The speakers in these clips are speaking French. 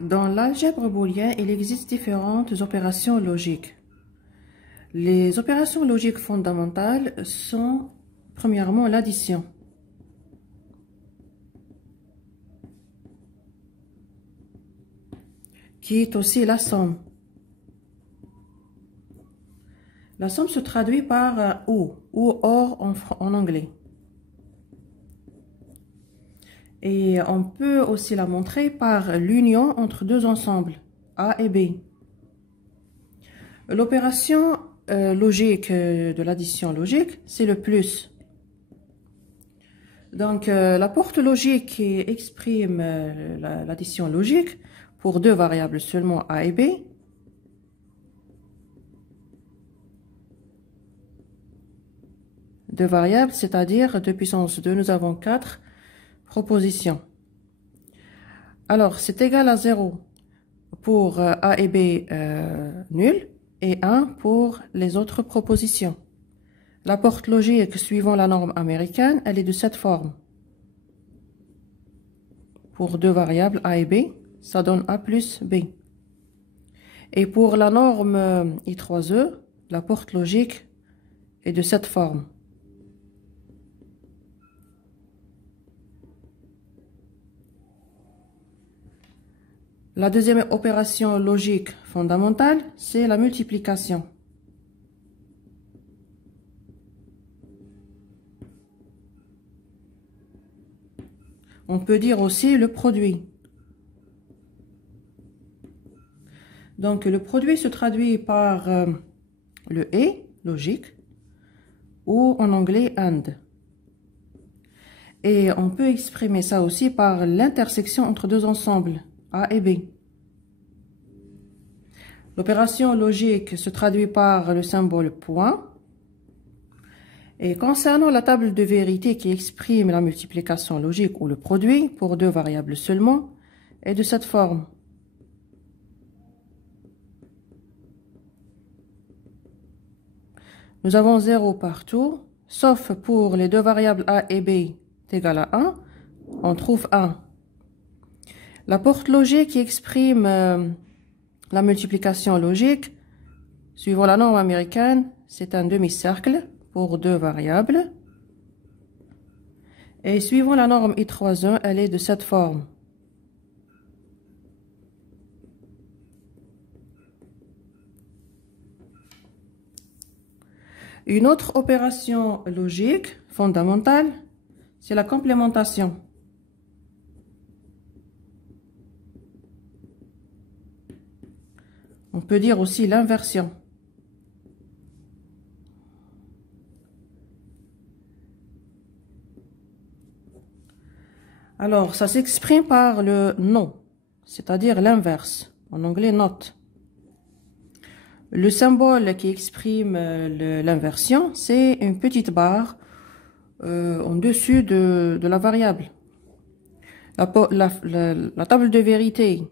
Dans l'algèbre booléenne, il existe différentes opérations logiques. Les opérations logiques fondamentales sont premièrement l'addition. Qui est aussi la somme. La somme se traduit par ou or en anglais. Et on peut aussi la montrer par l'union entre deux ensembles, A et B. L'opération logique de l'addition logique, c'est le plus. Donc, la porte logique qui exprime l'addition logique pour deux variables seulement A et B. Deux variables, c'est-à-dire 2 puissance 2, nous avons 4 propositions. Alors, c'est égal à 0 pour A et B nul et 1 pour les autres propositions. La porte logique suivant la norme américaine, elle est de cette forme. Pour deux variables A et B, ça donne A plus B. Et pour la norme I3E, la porte logique est de cette forme. La deuxième opération logique fondamentale, c'est la multiplication. On peut dire aussi le produit. Donc le produit se traduit par le et, logique, ou en anglais and. Et on peut exprimer ça aussi par l'intersection entre deux ensembles, A et B. L'opération logique se traduit par le symbole point. Et concernant la table de vérité qui exprime la multiplication logique ou le produit pour deux variables seulement, est de cette forme. Nous avons 0 partout, sauf pour les deux variables A et B est égal à 1, on trouve 1. La porte logique qui exprime la multiplication logique, suivant la norme américaine, c'est un demi-cercle pour deux variables. Et suivant la norme I3E, elle est de cette forme. Une autre opération logique fondamentale, c'est la complémentation. On peut dire aussi l'inversion. Alors, ça s'exprime par le non, c'est-à-dire l'inverse, en anglais not. Le symbole qui exprime l'inversion, c'est une petite barre en dessus de la variable. La table de vérité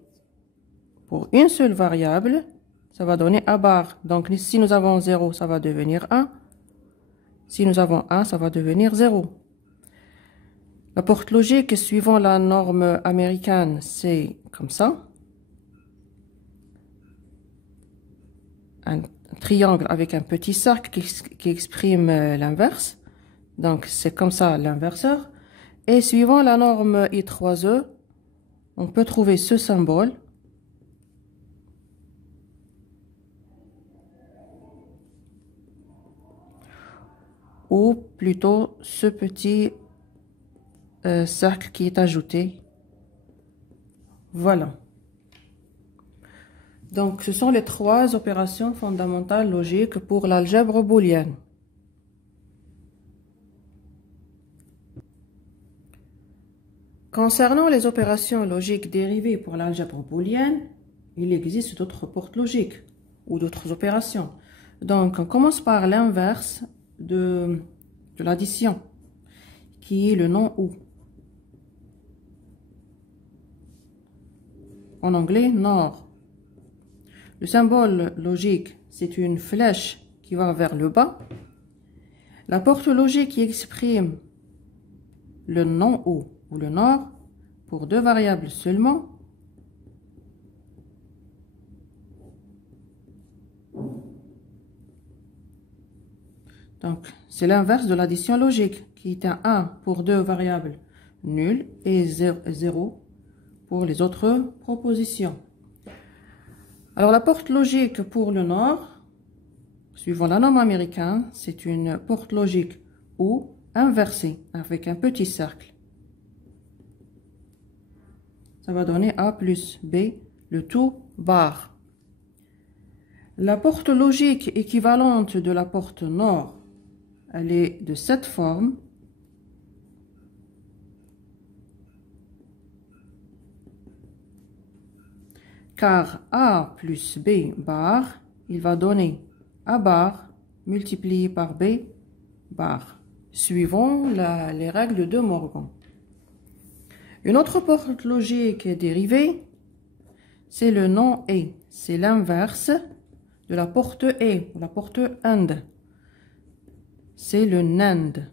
pour une seule variable, ça va donner A bar. Donc, si nous avons 0, ça va devenir 1. Si nous avons 1, ça va devenir 0. La porte logique suivant la norme américaine, c'est comme ça. Un triangle avec un petit cercle qui exprime l'inverse. Donc, c'est comme ça l'inverseur. Et suivant la norme I3E, on peut trouver ce symbole. Ou plutôt ce petit cercle qui est ajouté. Voilà. Donc, ce sont les trois opérations fondamentales logiques pour l'algèbre booléenne. Concernant les opérations logiques dérivées pour l'algèbre booléenne, il existe d'autres portes logiques ou d'autres opérations. Donc, on commence par l'inverse de l'addition, qui est le non ou. En anglais, NOR. Le symbole logique, c'est une flèche qui va vers le bas. La porte logique qui exprime le non ou le NOR pour deux variables seulement Donc, c'est l'inverse de l'addition logique, qui est un 1 pour deux variables nulles et 0 pour les autres propositions. Alors, la porte logique pour le nord, suivant la norme américaine, c'est une porte logique OU inversée avec un petit cercle. Ça va donner A plus B, le tout bar. La porte logique équivalente de la porte nord, elle est de cette forme. Car A plus B bar, il va donner A bar multiplié par B bar, suivant les règles de Morgan. Une autre porte logique dérivée, c'est le non et. C'est l'inverse de la porte et, la porte and. C'est le NAND.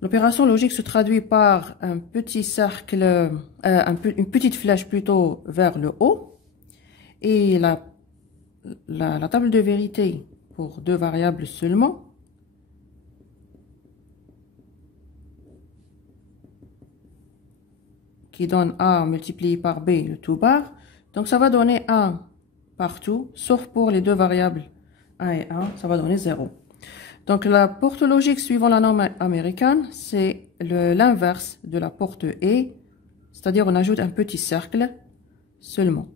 L'opération logique se traduit par un petit cercle, une petite flèche plutôt vers le haut. Et la table de vérité pour deux variables seulement. Qui donne A multiplié par B, le tout bar. Donc ça va donner 1 partout, sauf pour les deux variables 1 et 1, ça va donner 0. Donc la porte logique suivant la norme américaine, c'est l'inverse de la porte et, c'est-à-dire on ajoute un petit cercle seulement.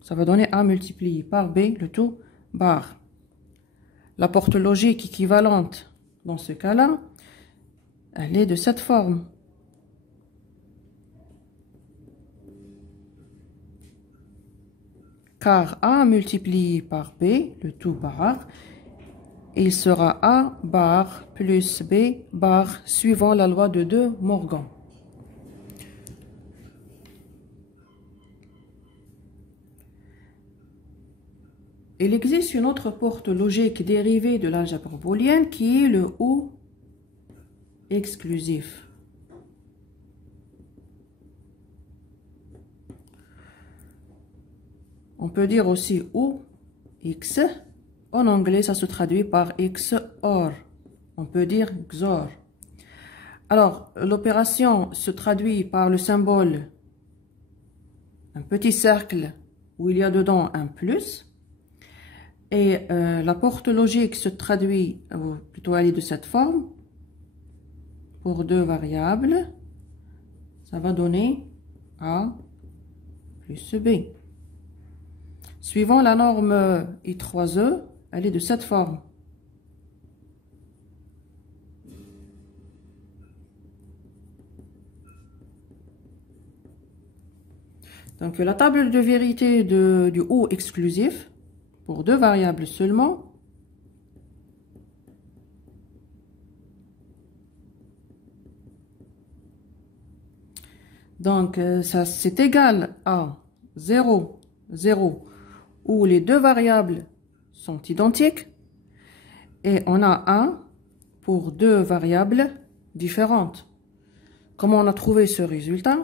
Ça va donner A multiplié par B, le tout bar. La porte logique équivalente dans ce cas-là, elle est de cette forme. Car A multiplié par B, le tout bar, il sera A bar plus B bar suivant la loi de Morgan. Il existe une autre porte logique dérivée de l'algèbre booléenne qui est le OU exclusif. On peut dire aussi OU X. En anglais, ça se traduit par XOR. On peut dire XOR. Alors, l'opération se traduit par le symbole, un petit cercle où il y a dedans un plus. Et la porte logique se traduit, ou plutôt elle est de cette forme. Pour deux variables, ça va donner A plus B. Suivant la norme I3E, elle est de cette forme. Donc la table de vérité du OU exclusif, pour deux variables seulement, donc ça c'est égal à 0, 0, où les deux variables sont identiques, et on a 1 pour deux variables différentes. Comment on a trouvé ce résultat?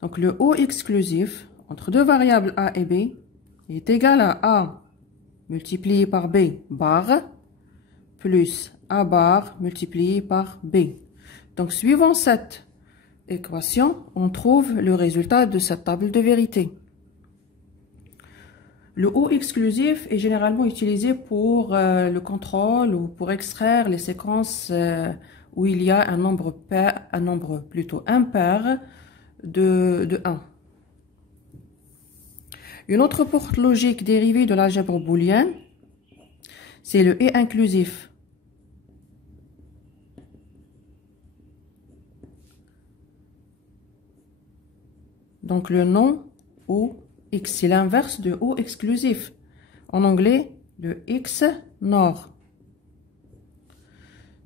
Donc le OU exclusif entre deux variables A et B est égal à A multiplié par B bar plus A bar multiplié par B. Donc suivant cette équation, on trouve le résultat de cette table de vérité. Le OU exclusif est généralement utilisé pour le contrôle ou pour extraire les séquences où il y a un nombre plutôt impair de 1. Une autre porte logique dérivée de l'algèbre booléenne, c'est le et inclusif. Donc le non OU X, c'est l'inverse de OU exclusif. En anglais, le X NOR.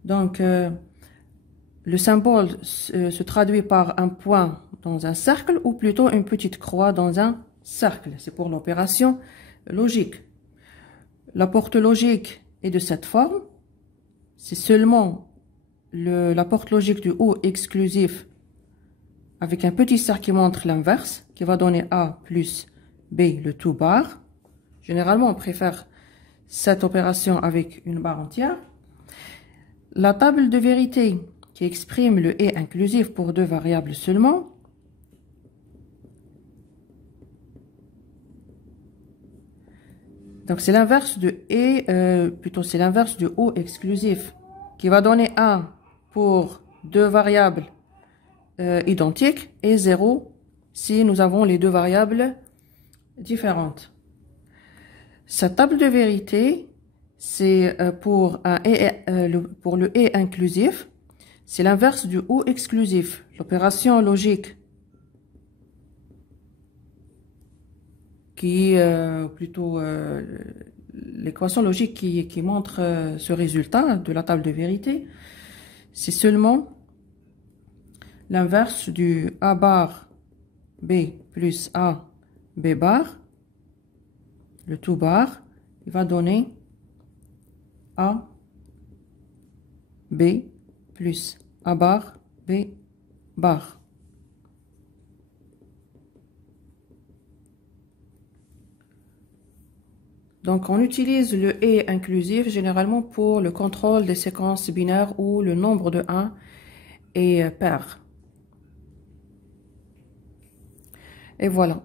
Donc, le symbole se traduit par un point dans un cercle ou plutôt une petite croix dans un cercle. C'est pour l'opération logique. La porte logique est de cette forme. C'est seulement la porte logique du OU exclusif avec un petit cercle qui montre l'inverse, qui va donner A plus B, le tout bar. Généralement, on préfère cette opération avec une barre entière. La table de vérité qui exprime le et inclusif pour deux variables seulement. Donc, c'est l'inverse de et, plutôt c'est l'inverse de ou exclusif qui va donner 1 pour deux variables identiques et 0 si nous avons les deux variables différentes. Cette table de vérité, c'est pour le et inclusif, c'est l'inverse du ou exclusif. L'opération logique qui plutôt l'équation logique qui montre ce résultat de la table de vérité, c'est seulement l'inverse du a bar b plus a b bar, le tout bar, il va donner a b plus a bar b bar. Donc, on utilise le et inclusif généralement pour le contrôle des séquences binaires où le nombre de 1 est pair. Et voilà.